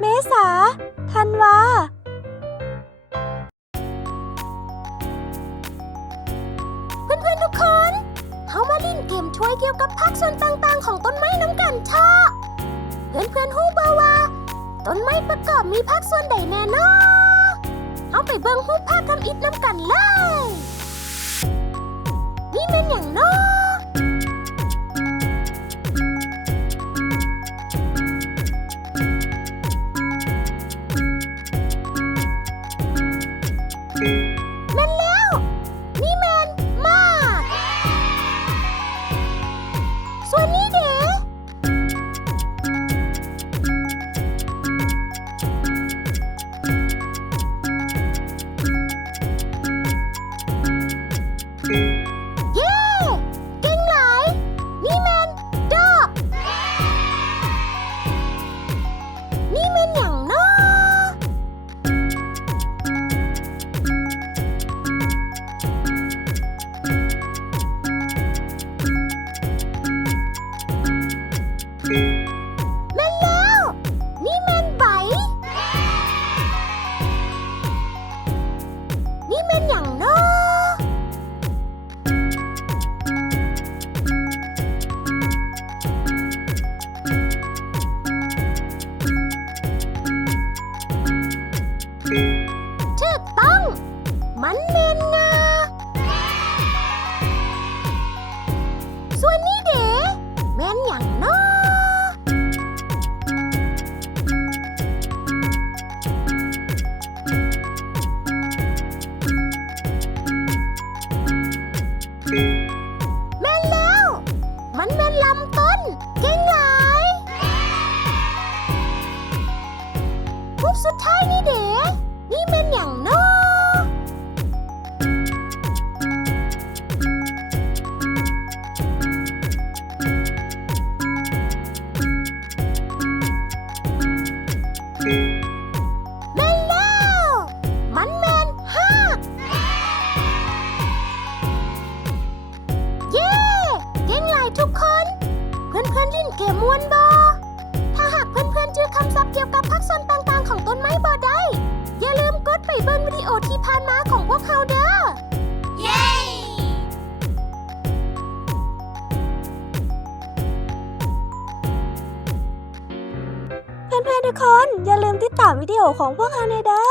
เมษาธันวาเพื่อนๆทุกคนเขามาเล่นเกมช่วยเกี่ยวกับภาคส่วนต่างๆของต้นไม้น้ำกันช่อเพื่อนๆฮู้บ่ว่าต้นไม้ประกอบมีภาคส่วนใดแน่นอเอาไปเบิ่งฮู้ภาคทำอิฐน้ำกันเลยนี่เป็นอย่างน้อแม่นแล้วนี่แม่นมากส่วนนี้เด้เย้เก่งหลายนี่แม่นดอกนี่แม่นอย่างน้อแม่นแล้วนี่แม่นใบนี่แม่นอย่างน้อถูกต้องมันแม่นงาส่วนนี้เด้แม่นอย่างน้อแม่นแล้วมันแม่นลำต้นเก่งหลายรูปสุดท้ายนี่เด้นี่แม่นอย่างน้อแม่นแล้วมันแม่นหากเย้เก่งหลายทุกคนเพื่อนๆเล่นเกมม่วนบ่ถ้าหากเพื่อนๆเจอคำศัพท์เกี่ยวกับภาคส่วนต่างๆของต้นไม้บ่ได้อย่าลืมกดไปเบิ่งวิดีโอที่ผ่านมาของพวกเราเด้อเย้เพื่อนๆทุกคนอย่าลืมติดตามวิดีโอของพวกเราเด้อ